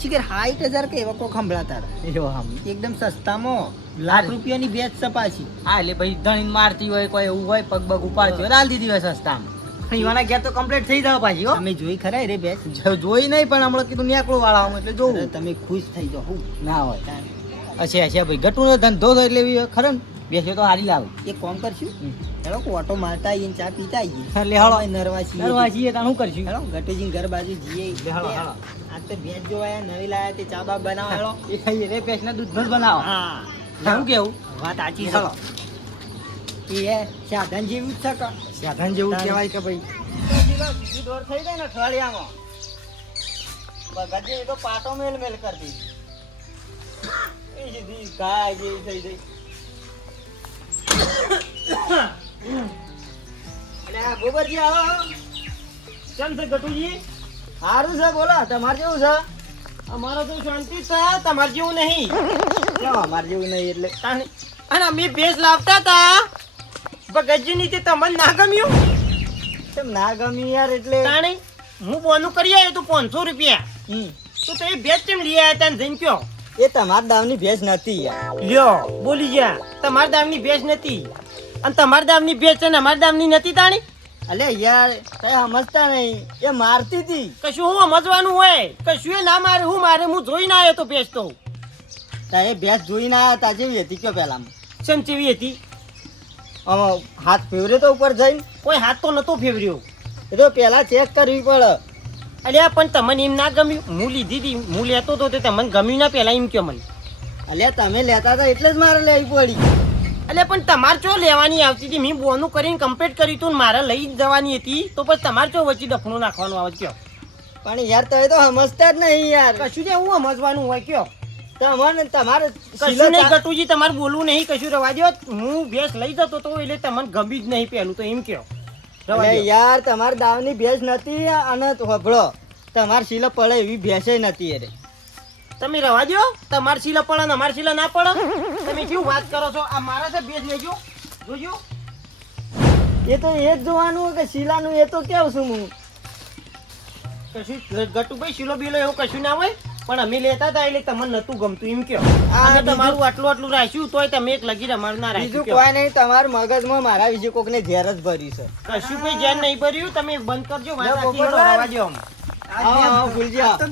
શિખર 60,000 કે એવા કોઈ ખંભળાતા હતા. એવો આમ એકદમ સસ્તામાં લાખ રૂપિયાની ભેંસ છે પાછી હા એટલે ભાઈ ધણી મારતી હોય કોઈ એવું હોય પગ બગ ઉપાડતી હોય દાલ દીધી હોય સસ્તામાં ઈવાના ઘેર તો કમ્પ્લીટ થઈ જાવ પાછી હો તમે જોઈ ખરા રે ભેંસ જોઈ નહીં પણ હમણાં કીધું નેકળું વાળા આવું એટલે અરે જોવું તમે ખુશ થઈ જાઓ હું ના હોય અચ્છા ભાઈ ગટુનો ધંધો તો એટલે એવી ખરો ને બેસ્યો તો હારી લાવું એક કામ કરશું હેલો ઓટો મારતા આવીને ચા પીતા આવીએ લે હાલો. નરવાસી નરવા છીએ તાણ શું કરશું હેલો ગટુજી ઘર બાજુ જઈએ લે હાલો, હાલો. આ તો ભેંસ જોવાયા નવી લાયા તે ચા બા બનાવો હેલો એ ખાઈએ રે પેસના દૂધનો જ બનાવો હા શું કેવું વાત સાચી હાલો. છે એ સાધન જેવું જ છે કે સાધન જેવું કહેવાય કે ભાઈ બીજું દોર થઈ જાય ને અઠવાડિયામાં બગડે એ તો પાટો મેલ મેલ કરી દીધી એ સીધી ગાય જેવી થઈ ગઈ અરે આ ગોબરજી આવો કેમ છે ગટુજી સારું છે બોલો તમારે કેવું છે અમારો તો શાંતિ છે તમારે જેવું નહીં કેમ અમારે જેવું નહીં એટલે અને અમે ભેંસ લાવતા હતા ભગતજી નીચે તમને ના ગમ્યું કેમ ના ગમ્યું યાર એટલે તાણી હું બોનું કરી આવ્યો તું 500 રૂપિયા તો તે ભેંસ કેમ લઈ આવ્યા તા ને જઈને કયો એ તમારા દામની ભેંસ નથી યાર લ્યો બોલી જા તમારા દામની ભેંસ નથી અને તમારા દામની ભેંસ છે ને અમારા દામની નથી તાણી અલે યાર કઈ સમજતા નહીં એ મારતી હતી કશું હું સમજવાનું હોય કશું એ ના મારે હું મારે હું જોઈને આવ્યો તો ભેંસ તો તારે ભેંસ જોઈને આવ્યા તા જેવી હતી કયો પહેલામાં સંચેવી હતી આમાં હાથ ફેવરે તો ઉપર જઈને કોઈ હાથ તો નતો ફેવર્યો એ તો પહેલા ચેક કરવી પડે અલ્યા પણ તમને એમ ના ગમ્યું? હું લીધી હતી, હું લેતો હતો તે તમને ગમ્યું ના પહેલા એમ કયો મને. અલ્યા તમે લેતા હતા એટલે જ મારે લેવી પડી. અલ્યા પણ તમારે ચો લેવાની આવતી હતી? મેં બોનું કરીને કમ્પ્લીટ કર્યું હતું ને મારે લઈ જ જવાની હતી, તો પછી તમારે ચો વચ્ચે દફણું નાખવાનું આવે કયો? પણ યાર તમે તો સમજતા જ નહીં યાર. કશું જ એવું સમજવાનું હોય કયો? તમારે કશું નહીં ગટુજી, તમારે બોલવું નહીં, કશું રવા દો. હું ભેંસ લઈ જતો તો એટલે તમને ગમી જ નહીં પહેલું તો એમ કયો. રવા અરે દ્યો. યાર તમારી દાવની ભેંસ નથી અને હોભળો તમાર શીલો પડે એવી ભેંસે નથી અરે. તમે રવા દો. તમારે શીલા પડે ને અમારે શીલા ના પડે? તમે કેવું વાત કરો છો? આ મારા છે ભેંસ લેજો, જોજો. એ તો એ જ જોવાનું કે શીલાનું એ તો કેવું છું હું. કશું ગટુભાઈ શીલો બીલો એવું કશું ના હોય, પણ અમે લેતા હતા એટલે તમને નતું ગમતું એમ કયો. આ અમે બીજું- તમારું આટલું રાખ્યું તોય તમે એક લગી અમારું ના બીજું રાખ્યું કયો. કોઈ નહીં તમારા મગજમાં મારા વિશે કોકને ઝેર જ ભર્યું છે. કશું કોઈ ધ્યાન નહીં ભર્યું. તમે બંધ કરજો વાત લે, આખી પોપટલાલ. હેડો, રવા દ્યો આમ. આવો, આવો, ફૂલજી, આવો.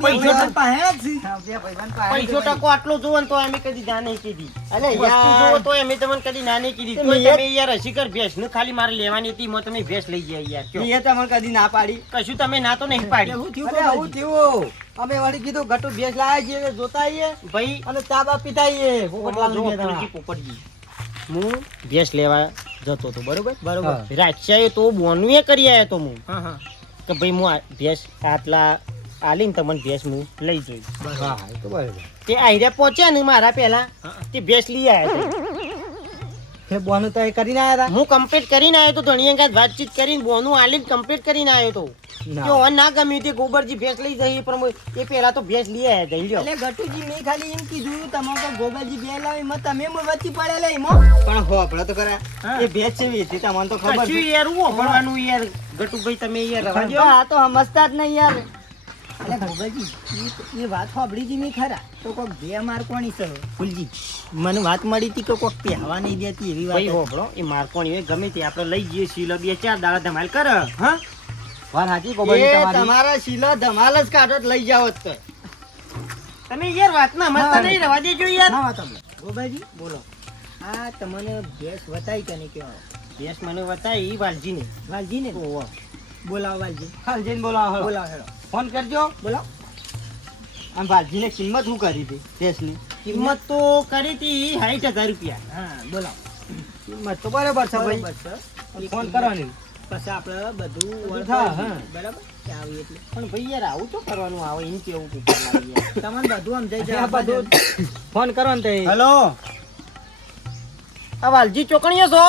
પૈસો ટકો આટલો જોવો ને તો અમે કદી ના નહીં કીધી. અલે વસ્તુ યાર. જોવો તો અમે તમને કદી ના નહીં કીધી. તમે તોય એક- તમે યાર હસીકર ભેંસ ને ખાલી મારે લેવાની હતી, માં તમે ભેંસ લઈ ગયા યાર કયો. એ તમને કદી ના પાડી. કશું તમે ના તો નહીં પાડી. અરે આવું થયું. અમે વળી કીધું ગટુ ભેંસ લાયા છીએ જોતા આવીએ ભાઈ અને ચા બા પીતા આવીએ. પોપટલાલ જો ને કહેતા. પોપટજી, પોપટજી. હું ભેંસ લેવા જતો હતો બરોબર. બરોબર. રાક્ષાએ તો બોનું એ કરી આવ્યો તો હું હા હા કે ભાઈ હું આ ભેંસ આટલા આલીને તમને ભેંસ હું લઈ જોઈ. હા એ તો બરાબર. તે આયરા પહોંચ્યા ને મારા પહેલા તે ભેંસ લઈ આવ્યા એ બોનું તો એ કરીને આયા હું કમ્પ્લીટ કરીને આવ્યો તો ધણી અંગાત વાતચીત કરીને બોનું આલીને કમ્પ્લીટ કરીને આવ્યો તો ના. કે ઓન ના ગમ્યું તે ગોબરજી ભેંસ લઈ જઈ પણ એ પહેલા તો ભેંસ લઈ આવ્યા જઈ લ્યો. એટલે ગટુજી મેં ખાલી એમ કીધું તમારે તો ગોપાલજી બે લાવી એમાં તમે વચ્ચે પડેલા એમાં પણ હો આપણે તો ખરા હા. એ ભેંસ છે વેચી તમને તો ખબર કશું છે. યાર હું ભણવાનું યાર ગટુભાઈ તમે યાર રવા પણ દ્યો. આ તો સમજતા જ નહીં યાર. અલે ગોપાલજી એ વાત સાંભળી જી નહીં ખરા તો કોક બે માર કોની છે ફૂલજી મને વાત મળી હતી કે કોક પહેવા નહીં દેતી એવી ભાઈ વાત હોભળો એ મારકોણી હોય ગમે તે આપણે લઈ જઈએ શીલો 2-4 દાડા ધમાલ કર હા. વાત સાચી એ ગોપાલજી તમારી. તમારા શીલો ધમાલ જ કાઢો તો લઈ જાવ જ તો તમે યાર વાતના સમજતા નહીં રવા દેજો યાર. ના વાત સાંભળો. ગોપાલજી બોલો આ તમને ભેંસ વતાઈ કે નહીં કેવા ભેંસ મને બતાવી વાલજી ને વાલજી ને ઓહો. બોલાવો વાલજી હાલ જઈને બોલાવો હેડો. બોલાવો હેડો ફોન કરજો. બોલાવો આમ વાલજીને કિંમત શું કરી હતી ભેંસની કિંમત તો કરી હતી 60,000 રૂપિયા. હા બોલાવો કિંમત તો બરાબર છે ભાઈ. બરાબર છે. ફોન કરવાની. પછી આપણે બધું બધું થાય, હા. બરાબર કે આવી એટલે પણ ભાઈ યાર આવું તો કરવાનું આવે એમ કેવું પોપટલાલ યાર. તમને બધું સમજાઈ આ જાય બધું ફોન કરો ને તે. હેલો આ વાલજી ચોકણીઓ છો?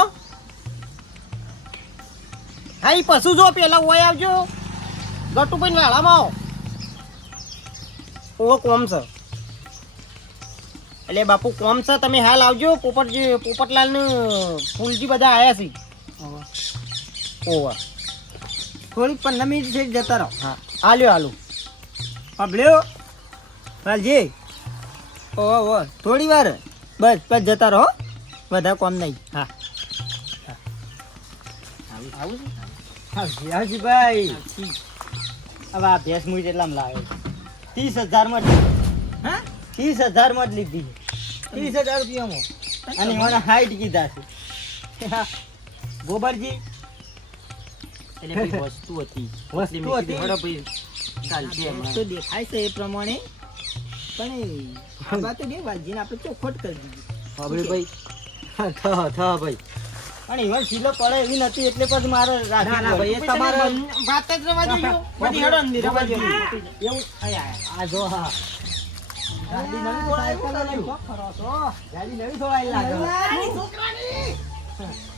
હા ઈ પશુ જો પેલા ઓય આવજો ગટુભાઈ વાળામાં આવો. ઓ કોમ છે એટલે બાપુ કોમ છે તમે હાલ આવજો. પોપટલાલ ને ફૂલજી બધા આયા છે. ઓવા થોડીક 15 મિનિટ થઈ જતા રહો હા હાલ્યો હાલો. સાંભળ્યો વાલજી ઓ થોડી વાર બસ બસ જતા રહો વધારે કોમ નહીં હા આવું છે? હાજીભાઈ હવે આ ભેંસ મુઈ કેટલામાં લાવે 30,000 માં જ લીધી. હા 30,000 માં જ લીધી 30,000 રૂપિયામાં અને મને 60 કીધા છે ગોબરજી એટલે ભાઈ વસ્તુ હતી. વસ્તુ એટલે મેં હતી. કીધું, હેડો ભાઈ ચાલશે હમણાં. તો દેખાય છે એ પ્રમાણે પણ આ વાત તો વાલજીને આપણે ચોખવટ કરી દીધી બાબરી ભાઈ. હા, થા ભાઈ. પણ એવા શીલો પડે એવી નથી એટલે પછી મારે ના, ના, ભાઈ, એ રાખવી તમારે વાત જ રવા દેજો. બધી હેડો અંદર રવા દેજો. એવું આ જો હા ગાડી નવી થોડાઈ ખરો છો ગાડી નવી થોડાઈ લાગે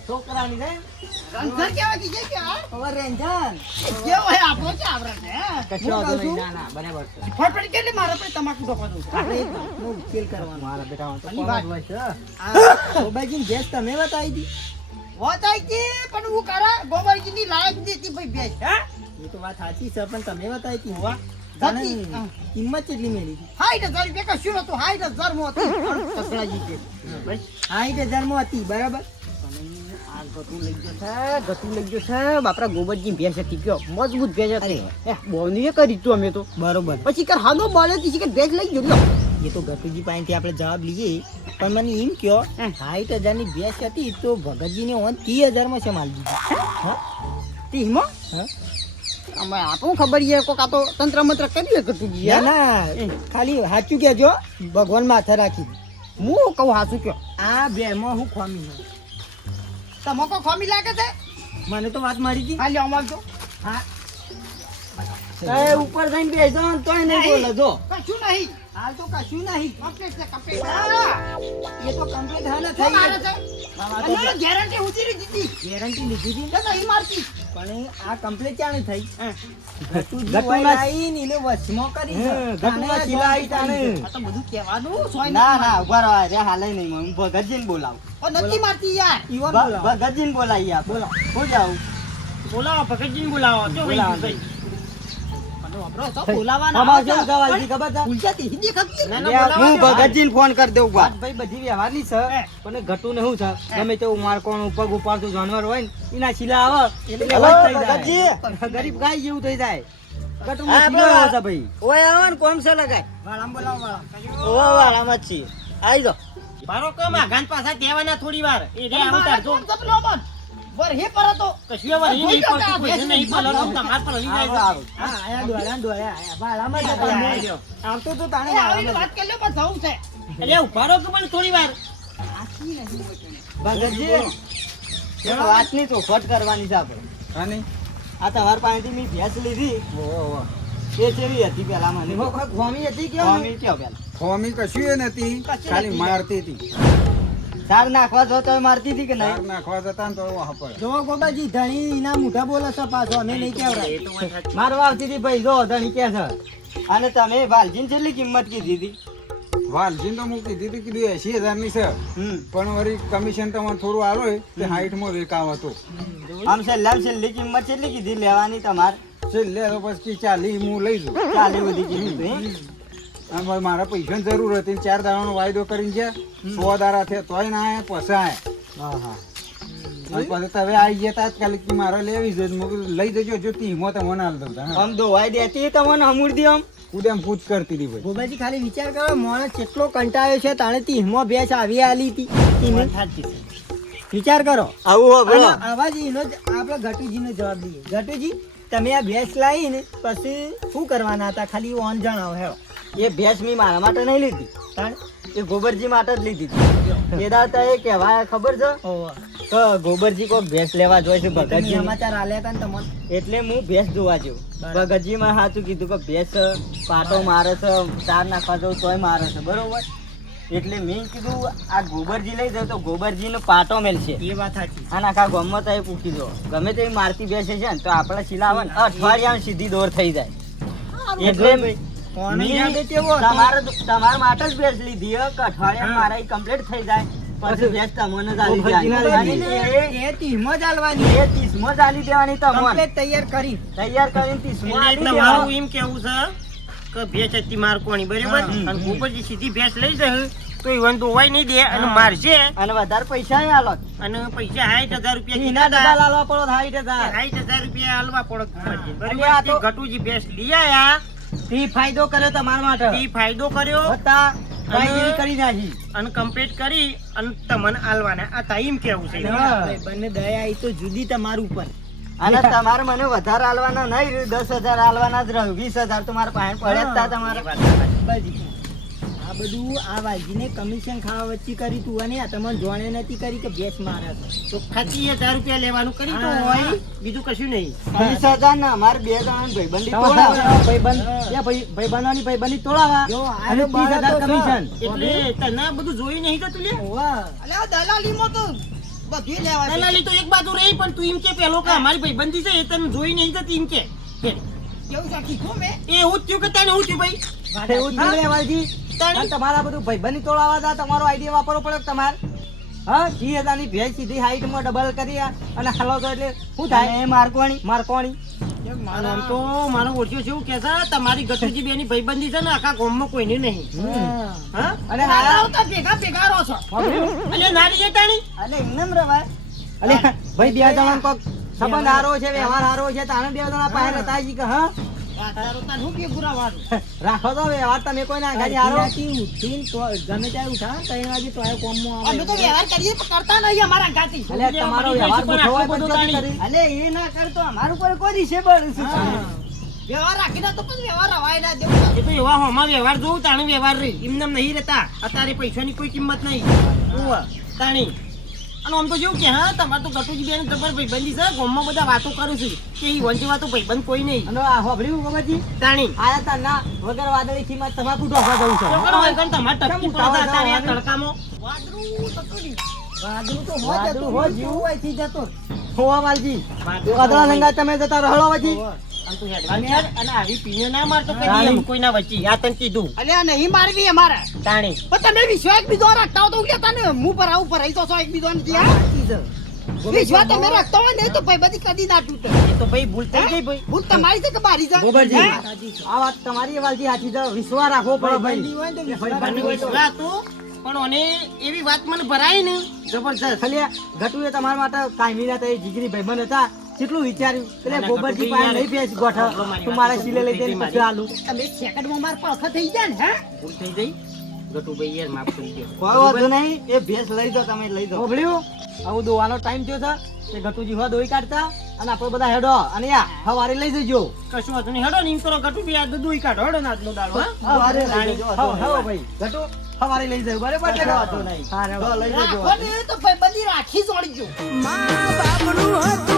છોકરાની રે રંધર કેવા કીધે કે આ? હવે રેન્જન કેવો હે આપણો છે આપણે હે? કશો વાંધો નહીં. ના ના બરાબર છે. ફટફટ કેટલી મારે પણ તમાકુ ડોકવા દઉં છું. આપણે એક વાતનો ઉકેલ કરવાનો મારા બેટા તો આની કોણ વાત. જ હોય છે. આ ગોબાજીની ભેંસ તમે બતાવી હતી વાત આઈ હતી પણ હું કરે ગોબરજીની લાયક દેતી ભાઈ ભેંસ હે? એ તો વાત સાચી છે પણ તમે બતાવી હતી હોવા. તને સાચી. કિંમત કેટલી મેળી હતી 60,000 રૂપિયા કશું નતું. 60,000 માં હતી. સસરાજી કે. બસ. 60,000 માં હતી બરાબર આ ગટુ લઈ ગયો છે, ગટુ લઈ ગયો છે. બાપરા ગોબરજી ભેંસ હતી કયો મજબૂત ભેંસ હતી. બોની એ કરી તું અમે તો બરોબર પછી કર હાનો બોલે તી કે ભેંસ લઈ ગયો લ્યો. એ તો ગટુજી પાસેથી આપણે જવાબ લઈએ પણ મને એમ કયો 60,000 ની ભેંસ હતી તો ભગતજીને ઓન 30,000 માં છે માલ દીધી હા 30 માં હા અમે આપણું ખબર છે કોક આ તો તંત્ર મંત્ર કર્યું કરતું ના ગયા ના ખાલી સાચું કહેજો ભગવાન માથે રાખી હું કહું હાસું કયો આ બેમાં હું ખોમી છે. તમે કોઈ ખોમી લાગે છે મને તો વાત મળી હતી. હાલી અમાર તો હા એ ઉપર જઈને બેસો ને તોય નહીં બોલે જો કશું નહીં હાલ તો કશું નહીં કમ્પ્લીટ છે કમ્પ્લીટ એ તો કમ્પ્લીટ હાલે થઈ થઈ છે અને ગેરંટી ઉતરી દીધી ગેરંટી લીધી હતી કે નહીં મારતી પણ આ કમ્પ્લીટ ચાલે થઈ ગટુજી ગટુમાં- ઓય આઈને એને વચમાં કરી છે. ગટુમાં સિલાઈ તાણે. આ તો બધું કહેવાનું સોય ના નથી ના ઉભા રહો રે હાલે નહીં હું ભગતજીને બોલાવું ઓ નથી મારતી યાર ઈવન બોલાવો. ભગતજીને બોલાવી આપ બોલો હું જાઉં બોલાવો ભગતજીને બોલાવો જો બોલાવો. ભાઈ વાપરો તો બોલાવાના અમારે કેવું સવાલથી ખબર છે? ઉલટાથી હિન્દી ખબર ના, લે, બોલાવો હું ને. ભગતજીને ફોન કરી દઉં વાત બા. ભાઈ બધી વ્યવહારની છે પણ ઘટુને શું છે ગમે તેવું મારકોણ પગ ઉપાડતું જાનવર હોય ને એના શીલા આવે એટલે હલો, વાત થઈ ભગતજી. જાય. ગરીબ ગાય જેવું થઈ જાય હા, ઘટુમાં આપણે શીલો આવે છે ભાઈ ઓય આવો ને કોમ છે લગાય વાળામાં બોલાવો વાળા ઓવા વાળામાં જ છીએ આવી જાઓ. મારો કામ આઘાન પાછા દેવાના થોડી વાર એ રે આવતા જો વર હે પર તો કશું વર હે નહીં પર કોઈ નહીં પર તમાર પર લઈ જાય આવો, હા આયા દોડ્યા દોડ્યા આયા વાળામાં જ હતા. આયા. આવતો તો તાણે એ વાળામાં જ. વાત કરી લે પણ જવું છે એટલે ઉભા રહો કે મને થોડી વાર ભગતજી એક વાતની ચોખવટ કરવાની છે આપણે. આની આ તમારા પાસેથી મેં ભેંસ લીધી ઓહો એ કેવી હતી પેલા મને એમાં કોઈ ખોમી હતી કેમ મમ્મી કયો પેલા ખોમી કશું નથી ખાલી મારતી હતી સાર નાખવા જો તો મારતી હતી કે તાર નહીં નાખવા જતા ને તો હપડ જો ગોબાજી ધણી એના મોઢા બોલે છે પાછો અમે નહીં કહેવડાય. મારવા આવતી હતી ભાઈ જો ધણી કે છે અને તમે વાલજીને કેટલી કિંમત કીધી હતી વાલજીને તો મૂકી દીધી કીધું 80,000 ની છે પણ વળી કમિશન તમારે થોડું આલો હોય તે 60 માં વેકાવ હતો આમ છેલ્લામાં છેલ્લી કિંમત કેટલી કીધી લેવાની તમારે છેલ્લે તો પછી 40 હું લઈ જઉં ચાલી બધી કીધી હતી અને મારા પૈસાની જરૂર હતી ને 4 દાડાનો વાયદો કરીને ગયા 100 દાડા થયા તોય ના આયા પછી આયા હા હા અને પછી તમે આવી ગયા તાત્કાલિક કે મારે લેવી છે મેં કીધું લઈ જજો જો તીમો તો મને હાલ દઉં આમ દોવાઈ દેતી તમને હમુરદી આમ કુદેમ પૂછ કરતી હતી ભાઈ ગોબાજી ખાલી વિચાર કરો માણસ કેટલો કંટાળ્યો છે તાણે તીહમાં ભેંસ આવી આલી હતી એને. વિચાર કરો આવું અને આવા જ એનો જ આપણે ઘટુજીનો જવાબ દઈએ. ઘટુજી તમે આ ભેંસ લાવી ને પછી શું કરવાના હતા ખાલી ઓન જણાવો હેડો. એ ભેંસ મેં મારા માટે નહીં લીધી તાણ એ ગોબરજી માટે જ લીધી હતી એ દાતા એ કહેવાય ખબર છે ઓવા. કે ગોબરજી કોઈ ભેંસ લેવા જોઈએ છે તમે ભગતજી સમાચાર આલ્યા હતા ને તમને એટલે હું ભેંસ જોવા જેવું બરાબર. ભગતજી માં સાચું કીધું કે ભેંસ પાટો મારે છે ચાર નાખવા જવું તોય મારે છે બરોબર એટલે મેં કીધું આ ગોબરજી લઈ જાવ તો ગોબરજી નો પાટો મેલશે એ વાત સાચી. અને આખા ગામમાં તો એ પૂછી દો ગમે તે મારતી બેસે છે ને તો આપણા શીલા આવે ને અઠવાડિયા સીધી દોર થઈ જાય એટલે કોનો મેં ઈરાદો કેવો હતો? તમારા માટે જ ભેંસ લીધી હે કે અઠવાડિયા મારા કમ્પ્લીટ થઈ જાય પછી ભેંસ તમને જ આલી દેવાની. એ તીહમાં જ આલવાની. એ 30 માં જ આલી દેવાની તમને કમ્પ્લીટ તૈયાર કરી તૈયાર કરીને 30 માં આલી તમારું દેવાની. એમ કેવું છે કે ભેંસ હતી મારકોણી બરાબર અને ગોબરજી સીધી ભેંસ લઈ જશે તો ઈવન તો હોય નહીં દે અને મારશે અને વધારે પૈસા ય આલો અને પૈસા 60,000 રૂપિયા એના કીધા ડબલ આલવા પડો 60,000. 60,000 રૂપિયા આલવા પડે એટલે આ તો- બરાબર ઘટુજી ભેંસ લઈ આયા ઈ ફાયદો કર્યો તમારા માટે ઈ ફાયદો કર્યો હતા ભાઈ કરી નાખી અને કમ્પ્લીટ કરી અને તમને આલવાના આ ટાઈમ કેવું છે ભાઈ, બંને દયા આવી તો જુદી તમારું ઉપર. અને તમારે મને વધારે આલવાના નહીં 10,000 આલવાના જ રહ્યું 20,000 તો મારા પાસે પડ્યા જ તા તમારે બાજી. આ બધું આ વાલજીને કમિશન ખાવા વચ્ચે કરી તું અને આ તમને જોણે નથી કરી કે ભેંસ મારે છે. તો ખાતી 1000 રૂપિયા લેવાનું કરી તો હા. હોય બીજું કશું નહીં 20,000 ના અમારે બે જણા ભાઈબંધી ભાઈબંધી તોડાવા જો આ અને તો બાળક 30,000 તો કમિશન એટલે તને આ બધું જોઈ નહીં જતું લે ઓવા. દલાલી તો એક બાજુ રહી પણ તું એમ કે પેલો કે અમારી ભાઈબંધી છે એ તને જોઈ નહીં જતી એમ કે એ એવું જ થયું કે તને એવું થયું ભાઈ એવું જ નહીં વાલજી. અને તમારા બધું ભાઈબંધી તોડાવા તા તમારો આઈડિયા વાપરવો પડે કે તમારે હા 30,000 ની ભેંસ સીધી હાઈટ માં ડબલ કરી અને હાલો તો એટલે શું થાય મારકોણી અને આમ તો મારો ઓળખ્યો છે એવું કે છે તમારી ગટુજી બેની ભાઈબંધી છે ને આખા ગામમાં કોઈને નહીં હા અને આ ભેગા રહો છો એટલે નારી જટાણી એટલે એમને એમ રવાય એટલે ભાઈ બે જણા કોક સંબંધ હારો છે વ્યવહાર હારો છે તાણે બે જણા પાસે રહેતા જી કે હા આ તારો તાર હું કે પુરાવાનું રાખો તો વ્યવહાર તમે કોઈ ના ગાડી હારો અડધી ઉઠીને તો ગમે ત્યારે ઉઠા 3 વાગે તો આ કોમમાં આવે. અમે તો વ્યવહાર કરીએ પણ કરતા નહીં અમારા ગાતી અલે તમારો વ્યવહાર પૂછો હોય પણ બધું ચોથી કરી. અલે એ ના કરતો અમારું પર કોઈ ડિસેબલ છે. વ્યવહાર રાખીને તો પણ વ્યવહાર હવાય ના દેવું એ તો એવા હોમાં વ્યવહાર જોઉં તાણે વ્યવહાર રે એમને નહીં રહેતા અત્યારે પૈસાની કોઈ કિંમત નહીં તાણી અને આમ તો જેવું કે હા તમારે તો ગટુજી બેન જબર ભાઈબંધી છે ગામમાં બધા વાતો કરું છું કે ઈ વંચી વાતો ભાઈબંધ કોઈ નહીં અને આ હોભળ્યું ગોબરજી તાણી આયા તા ના વગર વાદળી ખીમત તમાકુ ઢોકવા જવું છે ચોકડો હોય કણ તમારે ટપકી કેમ પડતા ઉતાવળ અત્યારે આ જવાનું? તડકામાં વાદળું થતું નહીં. વાદળું તો હોય વાદળું જતું, હોય, જીવું હોય થી જતો. હોવા માલજી વાદળું વાદળા હોય. લંગા તમે જતા રહો પછી અને તું હેડવાની યાર, અને આવી પીણીઓ ના મારતો કદી રાણી. એમ કોઈના વચ્ચે આ તને કીધું અલ્યા નહીં મારવી અમારે તાણી પણ તમે વિશ્વાસ એક બીજો રાખતા હો તો ઉલ્યા તને મું પર આવું પર તો છો એક બીજો નથી સાચી છે. વિશ્વાસ તમે રાખતા હોય ને તો ભાઈ બધી કદી ના તૂટે એ તો ભાઈ ભૂલ થઈ ગઈ ભાઈ ભૂત તમારી છે કે મારી છે ગોબરજી હે? આ વાત તમારી વાલજી સાચી છે વિશ્વાસ રાખવો પડે ભાઈબંધી ભાઈ હોય ને તો વિશ્વાસ અને રાખવો પડે. વિશ્વાસ હતું, પણ ઓને એવી વાત મને ભરાય ને જબરજસ્ત ખાલી ગટુએ તમારા માટે કાયમી ના તે જીગરી ભાઈબંધ હતા કેટલું વિચાર્યું એટલે ના, ગોબરજી ગટુજી પાસે યાર, નહીં પેસ ગોઠ આપણો મારી તું વાત મારા તો સિલે લઈ ભૂલ જઈને થઈ પછી આલું તમે એક સેકન્ડમાં માર પડખે થઈ જાય ને હે ભૂલ થઈ ગઈ ગટુભાઈ યાર માફ કરી દો કોઈ વાંધો નહીં એ ભેંસ લઈ દો તમે લઈ દો ઓભળ્યું આવું દોવાનો ટાઈમ થયો છે કે ગટુજી હો દોઈ કાઢતા અને આપણે બધા હેડો અને યા હવારે લઈ જજો કશું વાંધો નહીં હેડો ને એમ કરો ગટુભાઈ આ દૂધ કાઢો હેડો ને આજનો દાડો હા હવારે લઈ રાણી. જજો હા ભાઈ ગટુ હવારે લઈ જજો બરાબર કશો વાંધો નહીં. હા હેડો લઈ જજો રાખો ને તો ભાઈ બધી રાખી જોડજો મા બાપનું હતું